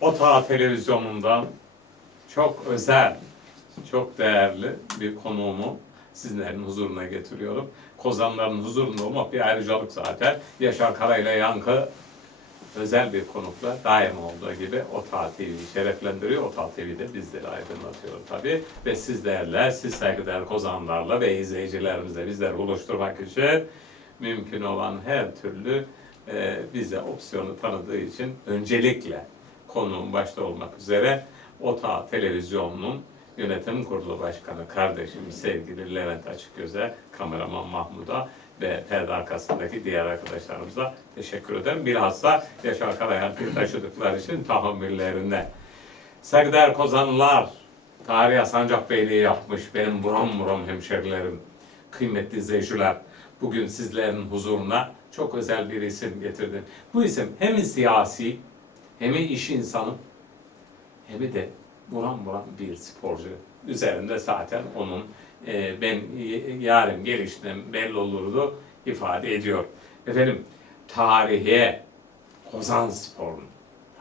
Ota televizyonundan çok özel, çok değerli bir konuğumu sizlerin huzuruna getiriyorum. Kozanların huzurunda olmak bir ayrıcalık zaten. Yaşar Kara ile Yankı özel bir konukla daim olduğu gibi Ota TV'yi şereflendiriyor. Ota TV de bizleri aydınlatıyor tabii. Ve sizlerle, siz saygıdeğer kozanlarla ve izleyicilerimizle bizleri buluşturmak için mümkün olan her türlü e, bize opsiyonu tanıdığı için öncelikle konuğum başta olmak üzere OTA Televizyonu'nun yönetim kurulu başkanı kardeşim sevgili Levent Açıkgöz'e, kameraman Mahmud'a ve perde arkasındaki diğer arkadaşlarımıza teşekkür ederim. Bilhassa Yaşar Karayalp'i taşıdıkları için tahammüllerine. Saygıdeğer kozanlar, tarihe sancak beyliği yapmış benim buram buram hemşerilerim, kıymetli izleyiciler. Bugün sizlerin huzuruna çok özel bir isim getirdim. Bu isim hem siyasi hem iş insanı hem de buram buram bir sporcu. Üzerinde zaten onun e, ben y- yarın gelişinden belli olurdu ifade ediyor. Efendim tarihe Kozan Spor'un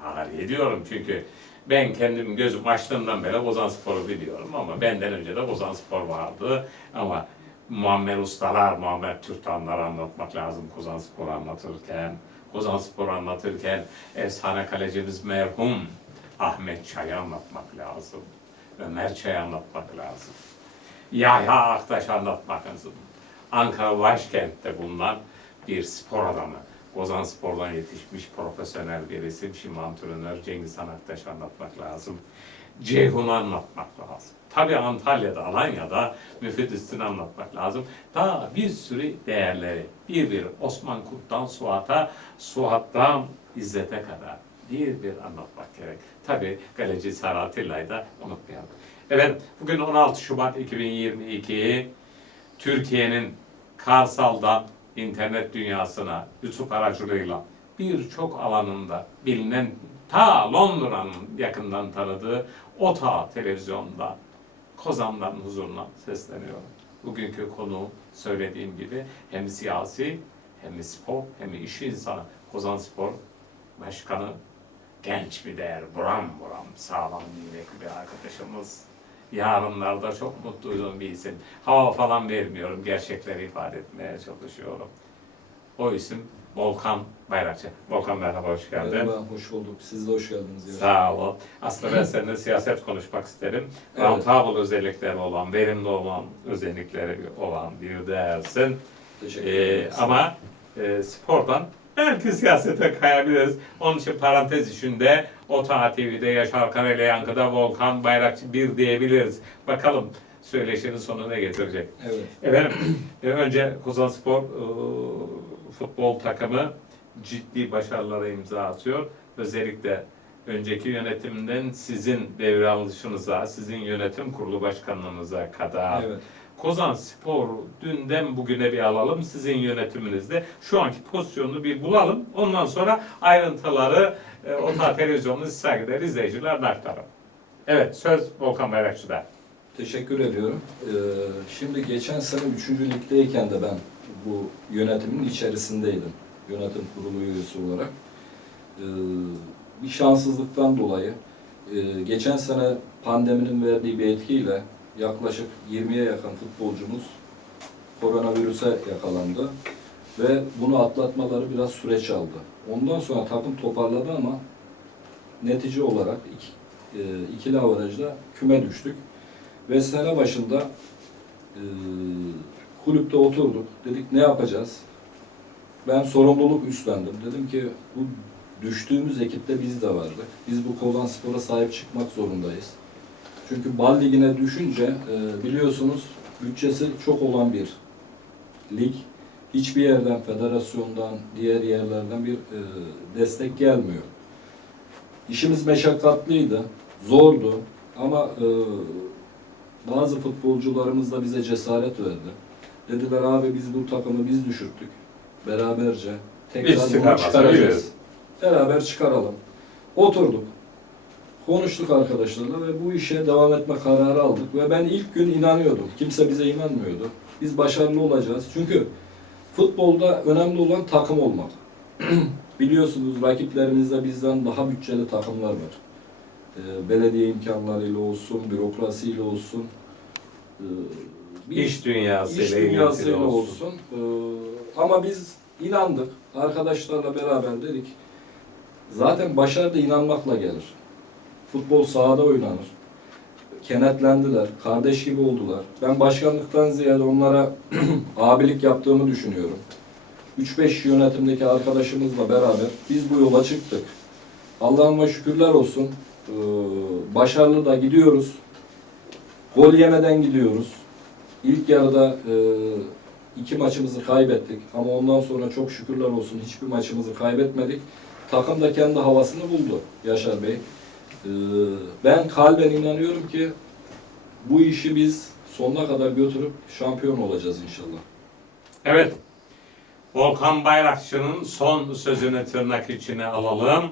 tarihi diyorum çünkü ben kendim gözüm açtığımdan beri Kozan Spor'u biliyorum ama benden önce de Kozan Spor vardı ama Muammer Ustalar, Muammer Türktanlar anlatmak lazım Kozan Spor anlatırken. Kozan Spor anlatırken efsane kalecimiz merhum Ahmet Çay'ı anlatmak lazım. Ömer Çay'ı anlatmak lazım. Yahya Aktaş anlatmak lazım. Ankara başkentte bulunan bir spor adamı. Kozan Spor'dan yetişmiş profesyonel bir isim. Şimdi antrenör Cengiz Aktaş anlatmak lazım. Ceyhun'u anlatmak lazım. Tabii Antalya'da, Alanya'da Müfit Üstün'ü anlatmak lazım. Daha bir sürü değerleri. Bir bir Osman Kut'tan Suat'a, Suat'tan İzzet'e kadar bir bir anlatmak gerek. Tabii Galeci Saratilla'yı da unutmayalım. Evet, bugün 16 Şubat 2022 Türkiye'nin Karsal'dan internet dünyasına YouTube aracılığıyla birçok alanında bilinen ta Londra'nın yakından tanıdığı OTA televizyonda Kozan'dan huzuruna sesleniyorum. Bugünkü konu söylediğim gibi hem siyasi hem spor hem iş insanı Kozan Spor Başkanı genç bir değer, buram buram sağlam yürekli bir arkadaşımız. Yarınlarda çok mutluydum bir isim. Hava falan vermiyorum, gerçekleri ifade etmeye çalışıyorum. O isim Volkan Bayrakçı. Volkan merhaba, hoş geldin. Merhaba, hoş bulduk. Siz de hoş geldiniz. Sağ ol. Aslında ben seninle siyaset konuşmak isterim. Evet. Rentable özellikleri olan, verimli olan özellikleri olan bir değersin. Teşekkür Ee, ederim. ama e, spordan belki siyasete kayabiliriz. Onun için parantez içinde OTA TV'de Yaşar Karayla Yankı'da Volkan Bayrakçı bir diyebiliriz. Bakalım söyleşinin sonu ne getirecek. Evet. Efendim, e, önce Kozan Spor e, futbol takımı ciddi başarılara imza atıyor. Özellikle önceki yönetimden sizin devralışınıza, sizin yönetim kurulu başkanlığınıza kadar Evet. Kozan Spor dünden bugüne bir alalım sizin yönetiminizde. Şu anki pozisyonunu bir bulalım. Ondan sonra ayrıntıları e, OTA televizyonunu saygıdeğer izleyiciler aktaralım. Evet söz Volkan Bayrakçı'da. Teşekkür ediyorum. Ee, şimdi geçen sene 3. ligdeyken de ben bu yönetimin içerisindeydim. Yönetim kurulu üyesi olarak. Ee, bir şanssızlıktan dolayı e, geçen sene pandeminin verdiği bir etkiyle yaklaşık 20'ye yakın futbolcumuz koronavirüse yakalandı ve bunu atlatmaları biraz süreç aldı. Ondan sonra takım toparladı ama netice olarak iki, e, ikili avarajda küme düştük. Ve sene başında e, kulüpte oturduk. Dedik ne yapacağız? Ben sorumluluk üstlendim. Dedim ki bu düştüğümüz ekipte biz de vardık. Biz bu Kozan Spor'a sahip çıkmak zorundayız. Çünkü Bal Ligi'ne düşünce e, biliyorsunuz bütçesi çok olan bir lig. Hiçbir yerden, federasyondan, diğer yerlerden bir e, destek gelmiyor. İşimiz meşakkatlıydı, zordu ama e, bazı futbolcularımız da bize cesaret verdi. Dediler abi biz bu takımı biz düşürttük. Beraberce tekrar Biz bunu çıkaracağız. Beraber çıkaralım. Oturduk. Konuştuk arkadaşlarla ve bu işe devam etme kararı aldık. Ve ben ilk gün inanıyordum. Kimse bize inanmıyordu. Biz başarılı olacağız. Çünkü futbolda önemli olan takım olmak. Biliyorsunuz rakiplerimizde bizden daha bütçeli takımlar var. E, belediye imkanlarıyla olsun, bürokrasiyle olsun, e, bir İş dünyasıyla iş dünyasıyla olsun. olsun. E, ama biz inandık. Arkadaşlarla beraber dedik. Zaten başarı da inanmakla gelir. Futbol sahada oynanır. Kenetlendiler, kardeş gibi oldular. Ben başkanlıktan ziyade onlara abilik yaptığımı düşünüyorum. 3-5 yönetimdeki arkadaşımızla beraber biz bu yola çıktık. Allah'ıma şükürler olsun. Ee, başarılı da gidiyoruz. Gol yemeden gidiyoruz. İlk yarıda e, iki maçımızı kaybettik ama ondan sonra çok şükürler olsun hiçbir maçımızı kaybetmedik. Takım da kendi havasını buldu Yaşar Bey. Ee, ben kalben inanıyorum ki bu işi biz sonuna kadar götürüp şampiyon olacağız inşallah. Evet. Volkan Bayrakçı'nın son sözünü tırnak içine alalım.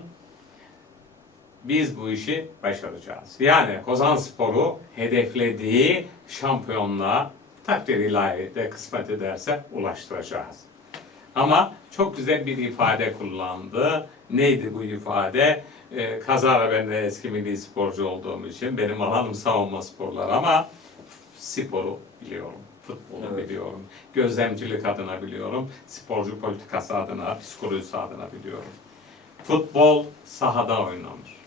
Biz bu işi başaracağız. Yani Kozan Sporu hedeflediği şampiyonluğa takdir ilahi de kısmet ederse ulaştıracağız. Ama çok güzel bir ifade kullandı. Neydi bu ifade? Ee, kazara ben de eski milli sporcu olduğum için benim alanım savunma sporları ama sporu biliyorum. Futbolu Evet. biliyorum. Gözlemcilik adına biliyorum. Sporcu politikası adına, psikolojisi adına biliyorum. Futbol sahada oynanır.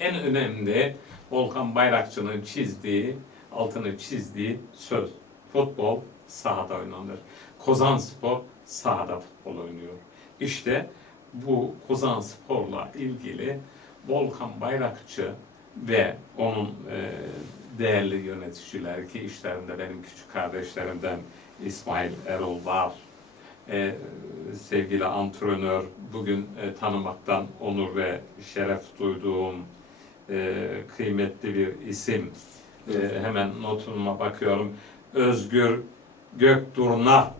En önemli Volkan Bayrakçı'nın çizdiği, altını çizdiği söz. Futbol sahada oynanır. Kozan Spor sahada futbol oynuyor. İşte bu Kozan Spor'la ilgili Volkan Bayrakçı ve onun e, değerli yöneticiler ki işlerinde benim küçük kardeşlerimden İsmail Erol var. E, sevgili antrenör, bugün e, tanımaktan onur ve şeref duyduğum e, kıymetli bir isim. E, hemen notuma bakıyorum. Özgür Gökturna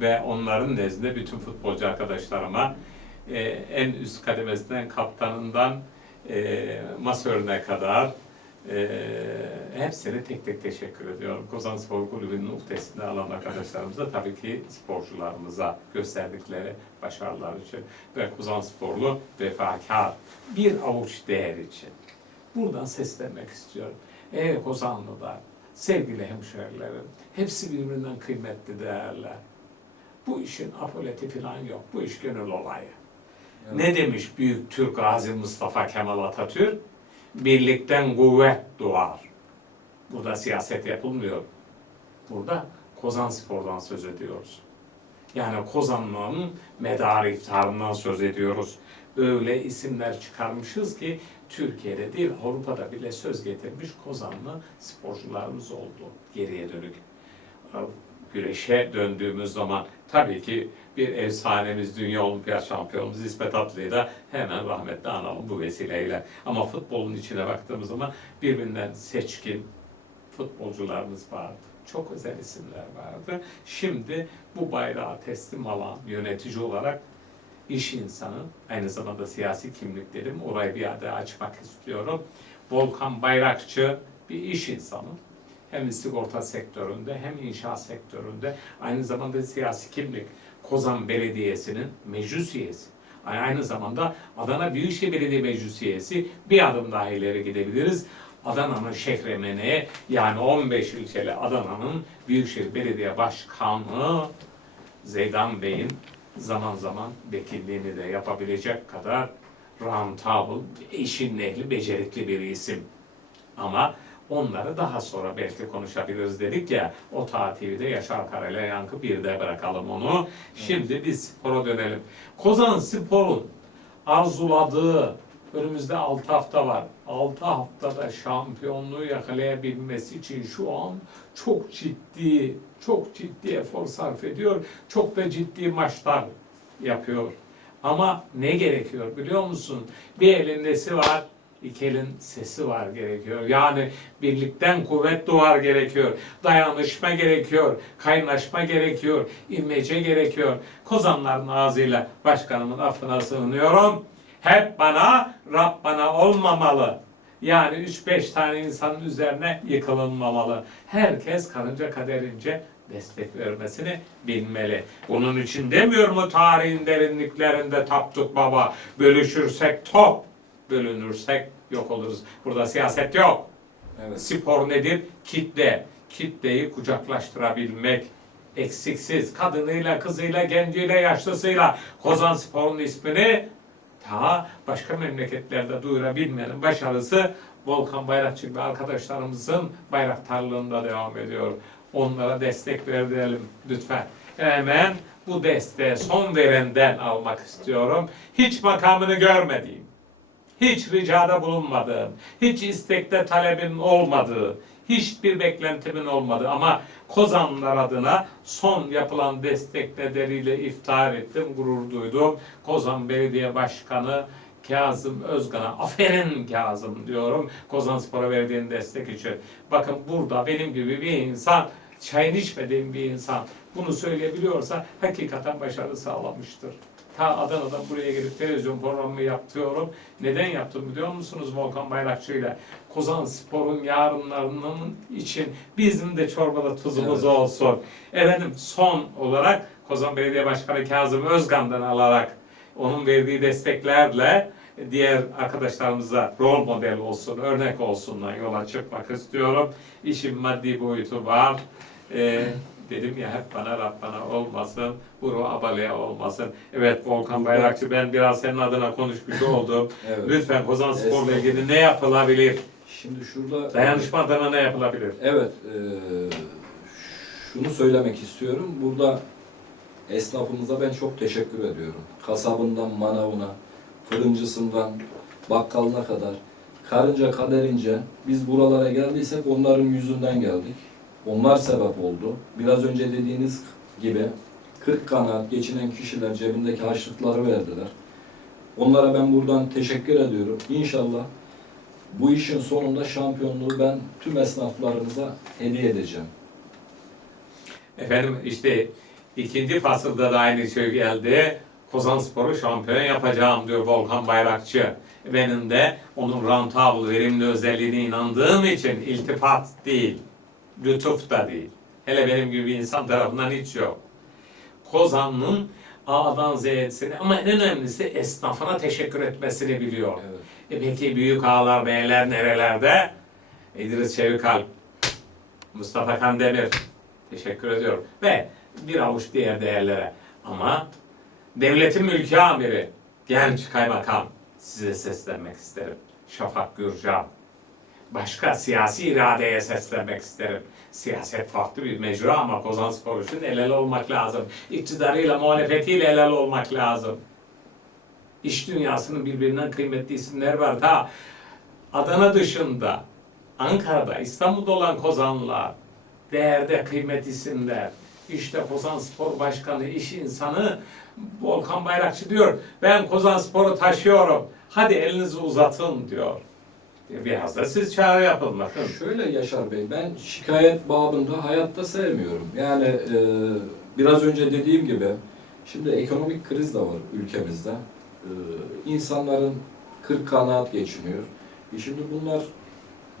ve onların nezdinde bütün futbolcu arkadaşlarıma e, en üst kademesinden kaptanından e, masörüne kadar e, hepsine tek tek teşekkür ediyorum. Kozan Spor Kulübü'nün uhdesinde alan arkadaşlarımıza tabii ki sporcularımıza gösterdikleri başarılar için ve Kozan Sporlu vefakar bir avuç değer için. Buradan seslenmek istiyorum. Ey Kozanlılar, sevgili hemşehrilerim, hepsi birbirinden kıymetli değerler. Bu işin apoleti falan yok. Bu iş gönül olayı. Ne demiş büyük Türk Gazi Mustafa Kemal Atatürk? Birlikten kuvvet doğar. Burada siyaset yapılmıyor. Burada Kozan Spor'dan söz ediyoruz. Yani Kozanlı'nın medarı iftarından söz ediyoruz. Öyle isimler çıkarmışız ki Türkiye'de değil Avrupa'da bile söz getirmiş Kozanlı sporcularımız oldu geriye dönük. Güreşe döndüğümüz zaman tabii ki bir efsanemiz, dünya olimpiyat şampiyonumuz İsmet Atlı'yı da hemen rahmetli analım bu vesileyle. Ama futbolun içine baktığımız zaman birbirinden seçkin futbolcularımız vardı. Çok özel isimler vardı. Şimdi bu bayrağı teslim alan yönetici olarak iş insanı, aynı zamanda siyasi kimliklerim, orayı bir yerde açmak istiyorum. Volkan Bayrakçı bir iş insanı. Hem sigorta sektöründe hem inşaat sektöründe aynı zamanda siyasi kimlik. Kozan Belediyesi'nin meclis üyesi. Aynı zamanda Adana Büyükşehir Belediye Meclis üyesi bir adım daha ileri gidebiliriz. Adana'nın şehremeneye yani 15 ilçeli Adana'nın Büyükşehir Belediye Başkanı Zeydan Bey'in zaman zaman vekilliğini de yapabilecek kadar rentable, işin ehli, becerikli bir isim. Ama onları daha sonra belki konuşabiliriz dedik ya, o TV'de Yaşar Karayla Yankı bir de bırakalım onu. Şimdi biz spora dönelim. Kozan Spor'un arzuladığı önümüzde 6 hafta var. 6 haftada şampiyonluğu yakalayabilmesi için şu an çok ciddi, çok ciddi efor sarf ediyor. Çok da ciddi maçlar yapıyor. Ama ne gerekiyor biliyor musun? Bir elin nesi var, iki elin sesi var gerekiyor. Yani birlikten kuvvet doğar gerekiyor. Dayanışma gerekiyor. Kaynaşma gerekiyor. imece gerekiyor. Kozanların ağzıyla başkanımın affına sığınıyorum. Hep bana, Rab bana olmamalı. Yani 3-5 tane insanın üzerine yıkılınmamalı. Herkes karınca kaderince destek vermesini bilmeli. Bunun için demiyor mu tarihin derinliklerinde taptık baba, bölüşürsek top, bölünürsek yok oluruz. Burada siyaset yok. Evet. Spor nedir? Kitle. Kitleyi kucaklaştırabilmek. Eksiksiz. Kadınıyla, kızıyla, genciyle, yaşlısıyla Kozan Spor'un ismini ta başka memleketlerde duyurabilmenin başarısı Volkan Bayrakçı ve arkadaşlarımızın bayraktarlığında devam ediyor. Onlara destek verelim lütfen. Hemen bu desteğe son verenden almak istiyorum. Hiç makamını görmediğim, hiç ricada bulunmadığım, hiç istekte talebim olmadığı, hiçbir beklentimin olmadığı ama Kozanlılar adına son yapılan destek nedeniyle iftihar ettim, gurur duydum. Kozan Belediye Başkanı Kazım Özgan'a aferin Kazım diyorum Kozan Spor'a verdiğin destek için. Bakın burada benim gibi bir insan, çayını içmediğim bir insan bunu söyleyebiliyorsa hakikaten başarı sağlamıştır. Ta Adana'dan buraya gelip televizyon programı yapıyorum. Neden yaptım biliyor musunuz Volkan Bayrakçı ile? Kozan Spor'un yarınlarının için bizim de çorbada tuzumuz Evet. olsun. Efendim son olarak Kozan Belediye Başkanı Kazım Özgan'dan alarak onun verdiği desteklerle diğer arkadaşlarımıza rol model olsun, örnek olsunlar yola çıkmak istiyorum. İşin maddi boyutu var. Ee, dedim ya hep bana Rabbana olmasın, Buru Abalya olmasın. Evet Volkan Bayrakçı ben biraz senin adına konuşmuş oldum. Evet. Lütfen Kozan Spor'la ilgili ne yapılabilir? Şimdi şurada Dayanışma adına ne yapılabilir? Evet, eee, şunu söylemek istiyorum. Burada esnafımıza ben çok teşekkür ediyorum. Kasabından manavına, fırıncısından bakkalına kadar, karınca kaderince biz buralara geldiysek onların yüzünden geldik. Onlar sebep oldu. Biraz önce dediğiniz gibi 40 kanaat geçinen kişiler cebindeki harçlıkları verdiler. Onlara ben buradan teşekkür ediyorum. İnşallah bu işin sonunda şampiyonluğu ben tüm esnaflarımıza hediye edeceğim. Efendim işte ikinci fasılda da aynı şey geldi. Kozan Spor'u şampiyon yapacağım diyor Volkan Bayrakçı. Benim de onun rentable, verimli özelliğine inandığım için iltifat değil, lütuf da değil. Hele benim gibi bir insan tarafından hiç yok. Kozan'ın A'dan Z'sini ama en önemlisi esnafına teşekkür etmesini biliyor. Evet. E peki büyük ağalar, beyler nerelerde? İdris Çevikalp, Mustafa Kandemir. Teşekkür ediyorum. Ve bir avuç diğer değerlere. Ama devletin mülki amiri, genç kaymakam size seslenmek isterim. Şafak Gürcan. Başka siyasi iradeye seslenmek isterim. Siyaset farklı bir mecra ama Kozan Spor için el ele olmak lazım. İktidarıyla, muhalefetiyle el ele olmak lazım. İş dünyasının birbirinden kıymetli isimler var. Ta Adana dışında, Ankara'da, İstanbul'da olan Kozanlılar, değerde kıymet isimler. İşte Kozan Spor Başkanı, iş insanı Volkan Bayrakçı diyor. Ben Kozan Spor'u taşıyorum. Hadi elinizi uzatın diyor. Biraz da siz çağrı yapın bakın. Şöyle Yaşar Bey, ben şikayet babında hayatta sevmiyorum. Yani e, biraz önce dediğim gibi, şimdi ekonomik kriz de var ülkemizde. E, insanların 40 kanaat geçiniyor. E şimdi bunlar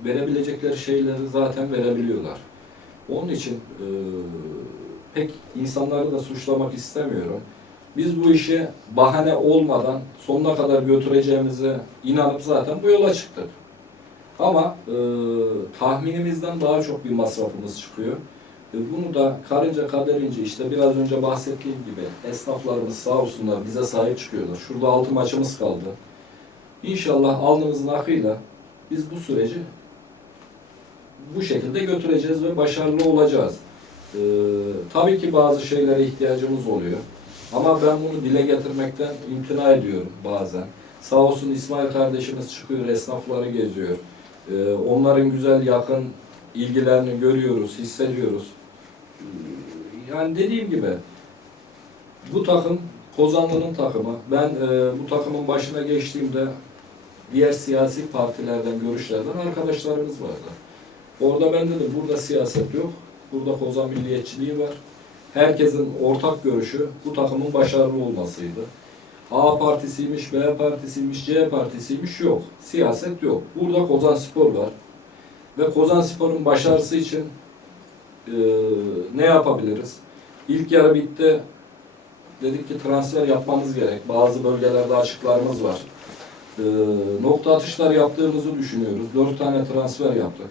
verebilecekleri şeyleri zaten verebiliyorlar. Onun için e, pek insanları da suçlamak istemiyorum. Biz bu işi bahane olmadan sonuna kadar götüreceğimize inanıp zaten bu yola çıktık. Ama e, tahminimizden daha çok bir masrafımız çıkıyor. E, bunu da karınca kaderince işte biraz önce bahsettiğim gibi esnaflarımız sağ olsunlar bize sahip çıkıyorlar. Şurada altı maçımız kaldı. İnşallah alnımızın akıyla biz bu süreci bu şekilde götüreceğiz ve başarılı olacağız. E, tabii ki bazı şeylere ihtiyacımız oluyor. Ama ben bunu dile getirmekten imtina ediyorum bazen. Sağ olsun İsmail kardeşimiz çıkıyor, esnafları geziyor. Ee, onların güzel yakın ilgilerini görüyoruz, hissediyoruz. Yani dediğim gibi bu takım Kozanlı'nın takımı. Ben e, bu takımın başına geçtiğimde diğer siyasi partilerden, görüşlerden arkadaşlarımız vardı. Orada ben dedim burada siyaset yok, burada Kozan milliyetçiliği var. Herkesin ortak görüşü bu takımın başarılı olmasıydı. A partisiymiş, B partisiymiş, C partisiymiş yok. Siyaset yok. Burada Kozan Spor var. Ve Kozan Spor'un başarısı için e, ne yapabiliriz? İlk yarı bitti. Dedik ki transfer yapmamız gerek. Bazı bölgelerde açıklarımız var. Ee, nokta atışlar yaptığımızı düşünüyoruz. Dört tane transfer yaptık.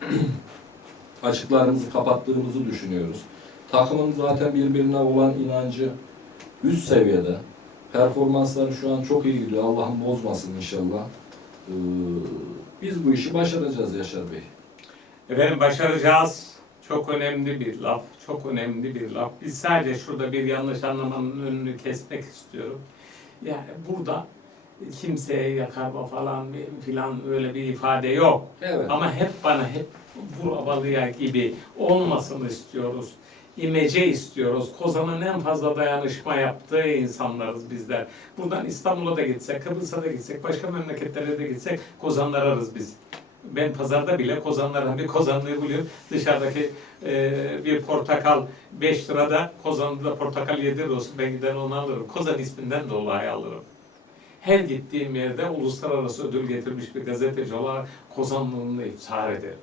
Açıklarımızı kapattığımızı düşünüyoruz. Takımın zaten birbirine olan inancı üst seviyede. Performansları şu an çok iyi gidiyor. Allah'ım bozmasın inşallah. Ee, biz bu işi başaracağız Yaşar Bey. Efendim başaracağız. Çok önemli bir laf. Çok önemli bir laf. Biz sadece şurada bir yanlış anlamanın önünü kesmek istiyorum. Yani burada kimseye yakarma falan filan öyle bir ifade yok. Evet. Ama hep bana hep vur abalıya gibi olmasını istiyoruz. İmece istiyoruz. Kozan'ın en fazla dayanışma yaptığı insanlarız bizler. Buradan İstanbul'a da gitsek, Kıbrıs'a da gitsek, başka memleketlere de gitsek Kozanlar ararız biz. Ben pazarda bile Kozanlar bir Kozanlıyı buluyorum. Dışarıdaki e, bir portakal 5 lirada Kozanlı'da portakal 7 lira olsun ben gider onu alırım. Kozan isminden dolayı alırım. Her gittiğim yerde uluslararası ödül getirmiş bir gazeteci olarak Kozanlılığını iftihar ederim.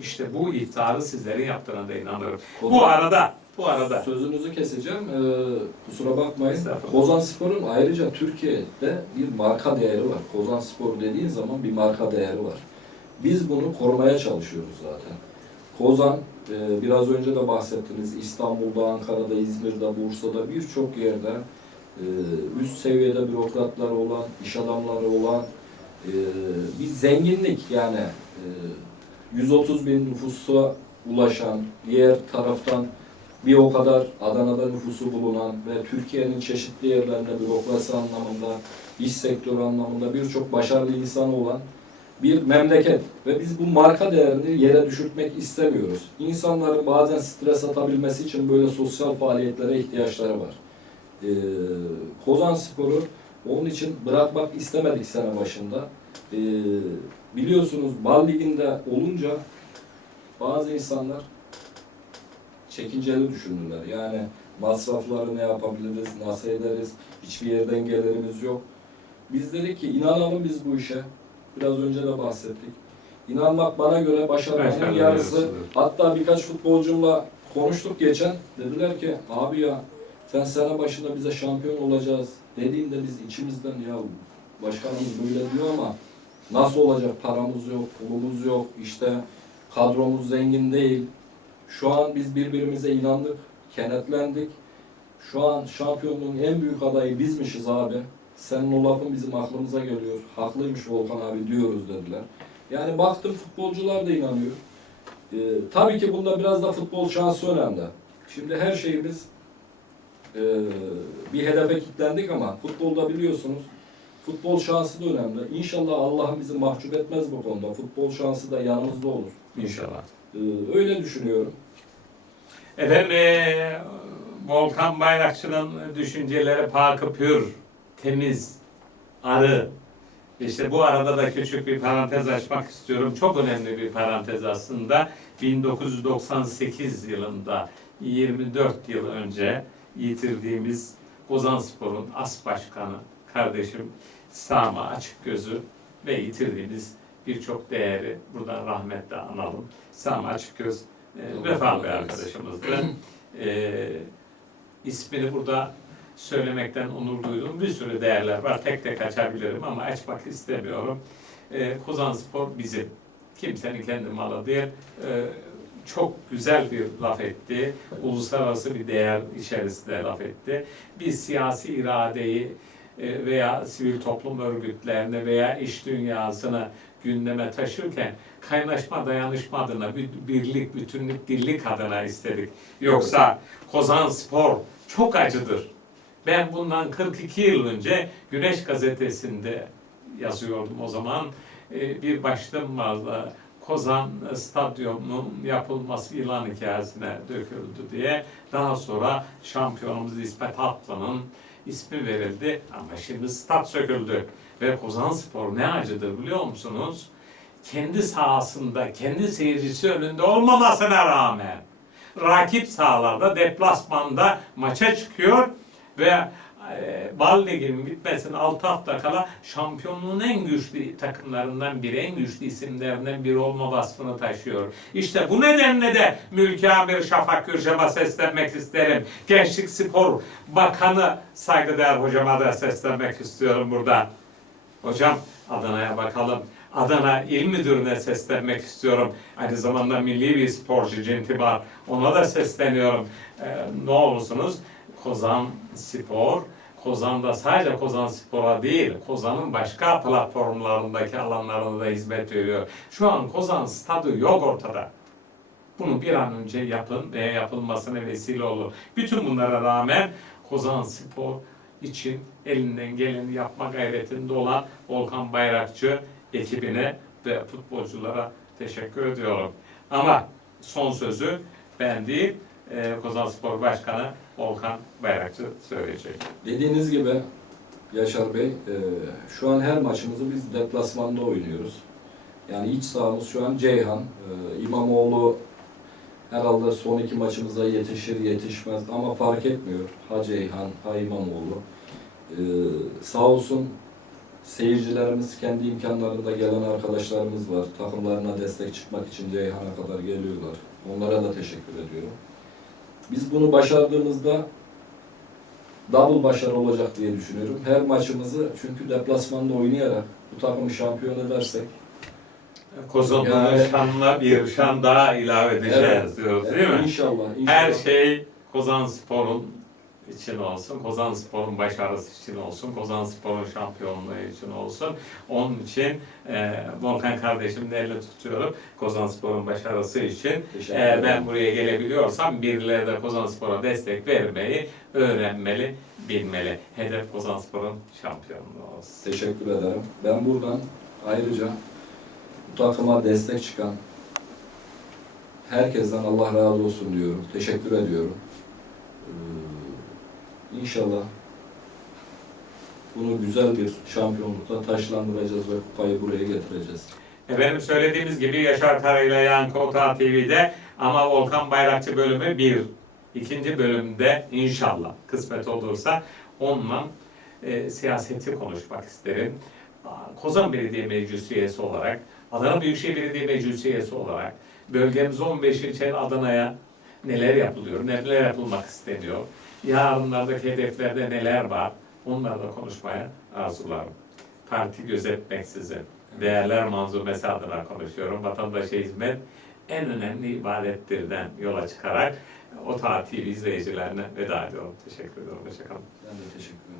İşte bu iftiharı sizlerin yaptığına da inanıyorum. Bu arada, bu arada Sözünüzü keseceğim. Ee, kusura bakmayın. Kozan Spor'un ayrıca Türkiye'de bir marka değeri var. Kozan Spor dediğin zaman bir marka değeri var. Biz bunu korumaya çalışıyoruz zaten. Kozan, e, biraz önce de bahsettiniz, İstanbul'da, Ankara'da, İzmir'de, Bursa'da birçok yerde e, üst seviyede bürokratları olan, iş adamları olan e, bir zenginlik yani e, 130 bin nüfusa ulaşan, diğer taraftan bir o kadar Adana'da nüfusu bulunan ve Türkiye'nin çeşitli yerlerinde bürokrasi anlamında, iş sektörü anlamında birçok başarılı insanı olan bir memleket ve biz bu marka değerini yere düşürtmek istemiyoruz. İnsanların bazen stres atabilmesi için böyle sosyal faaliyetlere ihtiyaçları var. Ee, Kozan Spor'u onun için bırakmak istemedik sene başında. Ee, biliyorsunuz Bal Ligi'nde olunca bazı insanlar çekinceli düşündüler. Yani masrafları ne yapabiliriz, nasıl ederiz, hiçbir yerden gelirimiz yok. Biz dedik ki inanalım biz bu işe. Biraz önce de bahsettik. İnanmak bana göre başarmanın Başarılı yarısı. Hatta birkaç futbolcumla konuştuk geçen. Dediler ki abi ya sen sene başında bize şampiyon olacağız dediğinde biz içimizden ya başkanımız böyle diyor ama nasıl olacak paramız yok, pulumuz yok, işte kadromuz zengin değil. Şu an biz birbirimize inandık, kenetlendik. Şu an şampiyonluğun en büyük adayı bizmişiz abi. Senin o lafın bizim aklımıza geliyor. Haklıymış Volkan abi diyoruz dediler. Yani baktım futbolcular da inanıyor. Ee, tabii ki bunda biraz da futbol şansı önemli. Şimdi her şeyimiz e, bir hedefe kilitlendik ama futbolda biliyorsunuz futbol şansı da önemli. İnşallah Allah'ım bizi mahcup etmez bu konuda. Futbol şansı da yanımızda olur. inşallah. Ee, öyle düşünüyorum. Efendim eee, Volkan Bayrakçı'nın düşünceleri pakı pür, temiz, arı. İşte bu arada da küçük bir parantez açmak istiyorum. Çok önemli bir parantez aslında. 1998 yılında 24 yıl önce yitirdiğimiz Kozanspor'un as başkanı kardeşim Sami Açıkgöz'ü ve yitirdiğimiz birçok değeri buradan rahmetle analım. Sami Açıkgöz e, vefalı bir arkadaşımızdı. E, ismini burada söylemekten onur duydum. Bir sürü değerler var. Tek tek açabilirim ama açmak istemiyorum. E, Kozanspor bizim. Kimsenin kendi malı değil. E, çok güzel bir laf etti. Uluslararası bir değer içerisinde laf etti. Biz siyasi iradeyi e, veya sivil toplum örgütlerini veya iş dünyasını gündeme taşırken kaynaşma, dayanışma adına, bir- birlik, bütünlük, dirlik adına istedik. Yoksa Kozan Spor çok acıdır. Ben bundan 42 yıl önce Güneş Gazetesi'nde yazıyordum o zaman. Ee, Bir başlığım vardı. Kozan Stadyumu'nun yapılması ilan hikayesine döküldü diye. Daha sonra şampiyonumuz İsmet Hatlı'nın ismi verildi ama şimdi stat söküldü. Ve Kozan Spor ne acıdır biliyor musunuz? Kendi sahasında, kendi seyircisi önünde olmamasına rağmen rakip sahalarda, deplasmanda maça çıkıyor ve e, Bal Ligi'nin bitmesine 6 hafta kala şampiyonluğun en güçlü takımlarından biri, en güçlü isimlerinden biri olma vasfını taşıyor. İşte bu nedenle de Mülki Amir Şafak Gürşem'e seslenmek isterim. Gençlik Spor Bakanı saygıdeğer hocama da seslenmek istiyorum burada. Hocam Adana'ya bakalım. Adana İl Müdürü'ne seslenmek istiyorum. Aynı zamanda milli bir sporcu Cintibar. Ona da sesleniyorum. Ee, ne olursunuz Kozan Spor, Kozan'da sadece Kozan Spor'a değil, Kozan'ın başka platformlarındaki alanlarında da hizmet veriyor. Şu an Kozan stadı yok ortada. Bunu bir an önce yapın ve yapılmasına vesile olur. Bütün bunlara rağmen Kozan Spor için elinden geleni yapma gayretinde olan Volkan Bayrakçı ekibine ve futbolculara teşekkür ediyorum. Ama son sözü ben değil, e, Kozan Spor Başkanı Volkan Bayrakçı söyleyecek. Dediğiniz gibi Yaşar Bey, e, şu an her maçımızı biz deplasmanda oynuyoruz. Yani iç sahamız şu an Ceyhan. E, İmamoğlu herhalde son iki maçımıza yetişir yetişmez ama fark etmiyor. Ha Ceyhan, ha İmamoğlu. E, sağ olsun seyircilerimiz kendi imkanlarında gelen arkadaşlarımız var. Takımlarına destek çıkmak için Ceyhan'a kadar geliyorlar. Onlara da teşekkür ediyorum. Biz bunu başardığımızda double başarı olacak diye düşünüyorum. Her maçımızı çünkü deplasmanda oynayarak bu takımı şampiyon edersek Kozan'ın Yani- şanına bir şan daha ilave edeceğiz Evet. diyoruz değil mi? İnşallah, inşallah. Her şey Kozan Spor'un için olsun, Kozan Spor'un başarısı için olsun, Kozan Spor'un şampiyonluğu için olsun. Onun için e, Volkan kardeşim de elle tutuyorum. Kozan Spor'un başarısı için. Ederim. ben buraya gelebiliyorsam birileri de Kozan Spor'a destek vermeyi öğrenmeli, bilmeli. Hedef Kozan Spor'un şampiyonluğu olsun. Teşekkür ederim. Ben buradan ayrıca bu takıma destek çıkan herkesten Allah razı olsun diyorum. Teşekkür ediyorum. Ee, inşallah bunu güzel bir şampiyonlukta taşlandıracağız ve kupayı buraya getireceğiz. Efendim söylediğimiz gibi Yaşar Kara ile Yankı Otağı TV'de ama Volkan Bayrakçı bölümü bir. ikinci bölümde inşallah kısmet olursa onunla e, siyaseti konuşmak isterim. Kozan Belediye Meclis üyesi olarak, Adana Büyükşehir Belediye Meclis üyesi olarak bölgemiz 15 ilçe Adana'ya neler yapılıyor, neler yapılmak isteniyor, yarınlardaki hedeflerde neler var, onlarla konuşmaya arzularım. Parti gözetmeksizin değerler manzumesi adına konuşuyorum. Vatandaşa hizmet en önemli ibadettirden yola çıkarak o TV izleyicilerine veda ediyorum. Teşekkür ederim. Hoşçakalın. Ben de teşekkür ederim.